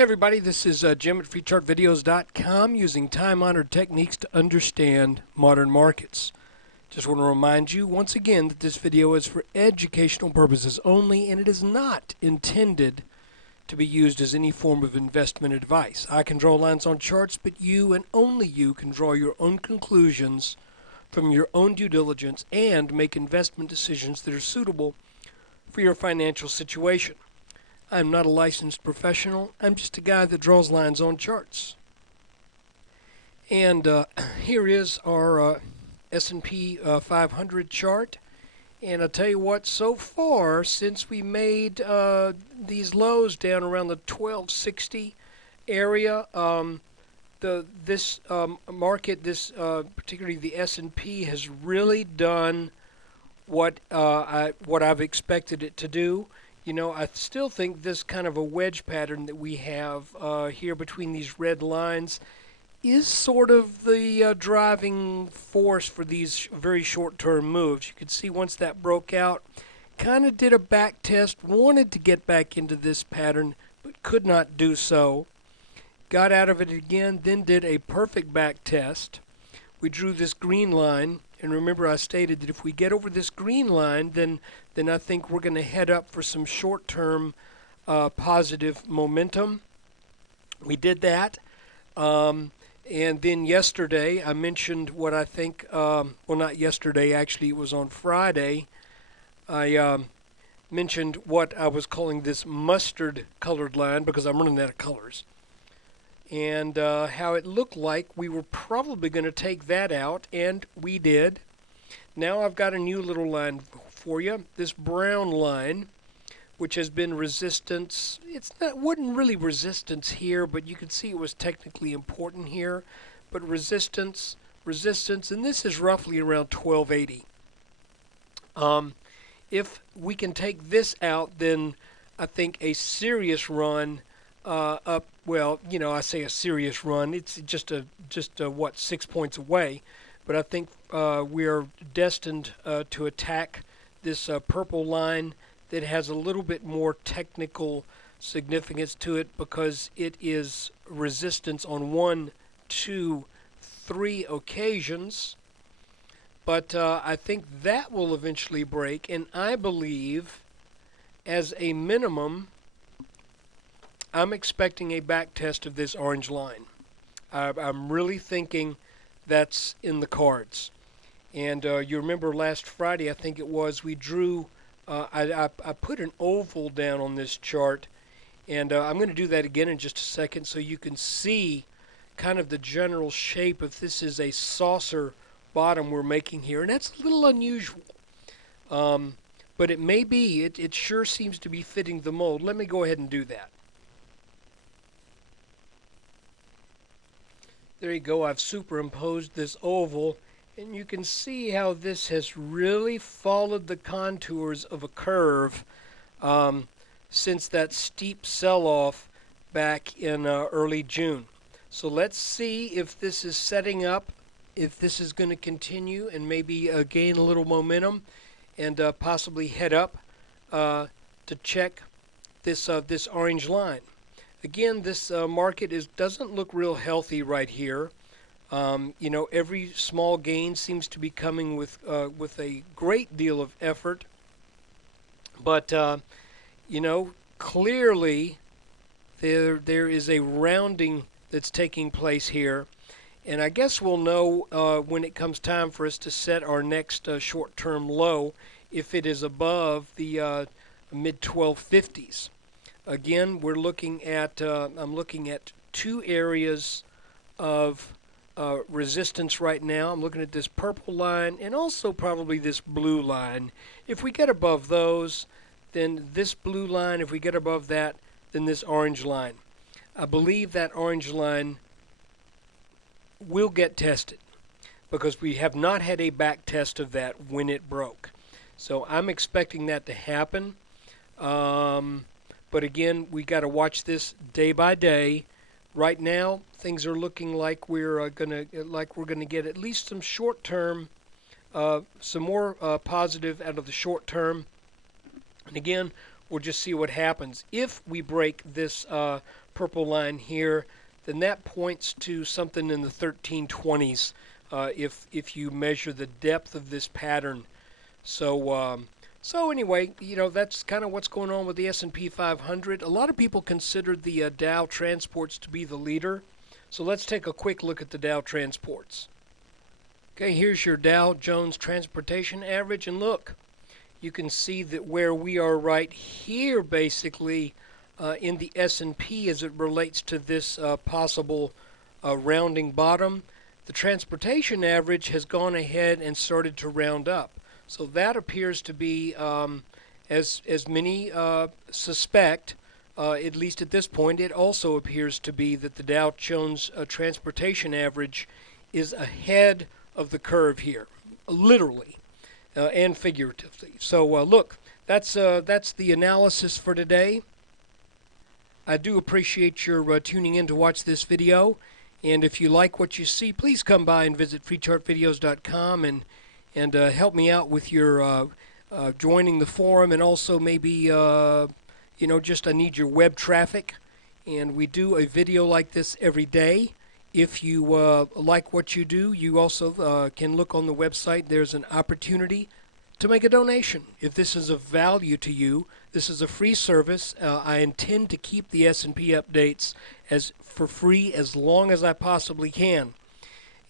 Hey everybody, this is Jim at FreeChartVideos.com using time-honored techniques to understand modern markets. Just want to remind you once again that this video is for educational purposes only and it is not intended to be used as any form of investment advice. I can draw lines on charts, but you and only you can draw your own conclusions from your own due diligence and make investment decisions that are suitable for your financial situation. I'm not a licensed professional. I'm just a guy that draws lines on charts. And here is our S&P 500 chart. And I'll tell you what, so far, since we made these lows down around the 1260 area, this market, particularly the S&P, has really done what I've expected it to do. You know, I still think this kind of a wedge pattern that we have here between these red lines is sort of the driving force for these very short-term moves. You can see once that broke out, kind of did a back test, wanted to get back into this pattern, but could not do so. Got out of it again, then did a perfect back test. We drew this green line, and remember I stated that if we get over this green line, then I think we're going to head up for some short-term positive momentum. We did that. And then yesterday, I mentioned what I think, well, not yesterday, actually, it was on Friday. I mentioned what I was calling this mustard-colored line because I'm running out of colors. And how it looked like we were probably going to take that out, and we did. Now I've got a new little line for you, this brown line, which has been resistance. Wasn't really resistance here, but you can see it was technically important here. But resistance, and this is roughly around 1280. If we can take this out, then I think a serious run up. Well, you know, I say a serious run. It's just what, 6 points away. But I think we are destined to attack this purple line that has a little bit more technical significance to it because it is resistance on 1, 2, 3 occasions. But I think that will eventually break, and I believe as a minimum I'm expecting a back test of this orange line. I'm really thinking that's in the cards. And you remember last Friday, I think it was, we drew, I put an oval down on this chart. And I'm going to do that again in just a second so you can see kind of the general shape if this is a saucer bottom we're making here. And that's a little unusual. But it may be. It sure seems to be fitting the mold. Let me go ahead and do that. There you go. I've superimposed this oval. And you can see how this has really followed the contours of a curve since that steep sell-off back in early June. So let's see if this is setting up, if this is going to continue and maybe gain a little momentum and possibly head up to check this orange line. Again, this market doesn't look real healthy right here. You know, every small gain seems to be coming with a great deal of effort. But, you know, clearly there is a rounding that's taking place here. And I guess we'll know when it comes time for us to set our next short-term low if it is above the mid-1250s. Again, we're looking at, I'm looking at two areas of resistance right now. I'm looking at this purple line and also probably this blue line. If we get above those, then this blue line, if we get above that, then this orange line. I believe that orange line will get tested because we have not had a back test of that when it broke. So I'm expecting that to happen. But again, we got to watch this day by day. Right now, things are looking like we're gonna get at least some short term, some more positive out of the short term. And again, we'll just see what happens. If we break this purple line here, then that points to something in the 1320s if you measure the depth of this pattern. So anyway, that's kind of what's going on with the S&P 500. A lot of people consider the Dow Transports to be the leader. So let's take a quick look at the Dow Transports. Okay, here's your Dow Jones Transportation Average, and look, you can see that where we are right here, basically, in the S&P as it relates to this possible rounding bottom, the transportation average has gone ahead and started to round up. So that appears to be, as many suspect, at least at this point, it also appears to be that the Dow Jones Transportation Average is ahead of the curve here, literally and figuratively. So look, that's the analysis for today. I do appreciate your tuning in to watch this video, and if you like what you see, please come by and visit freechartvideos.com and help me out with your joining the forum, and also maybe just I need your web traffic, and we do a video like this every day. If you like what you do, you also can look on the website. There's an opportunity to make a donation. If this is of value to you, this is a free service. I intend to keep the S&P updates for free as long as I possibly can.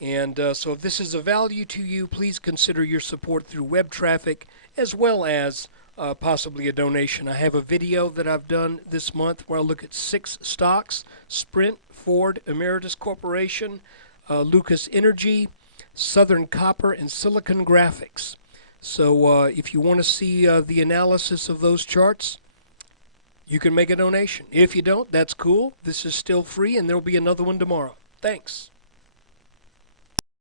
And so if this is of value to you, please consider your support through web traffic as well as possibly a donation. I have a video that I've done this month where I look at 6 stocks: Sprint, Ford, Emeritus Corporation, Lucas Energy, Southern Copper, and Silicon Graphics. So if you want to see the analysis of those charts, you can make a donation. If you don't, that's cool. This is still free, and there will be another one tomorrow. Thanks.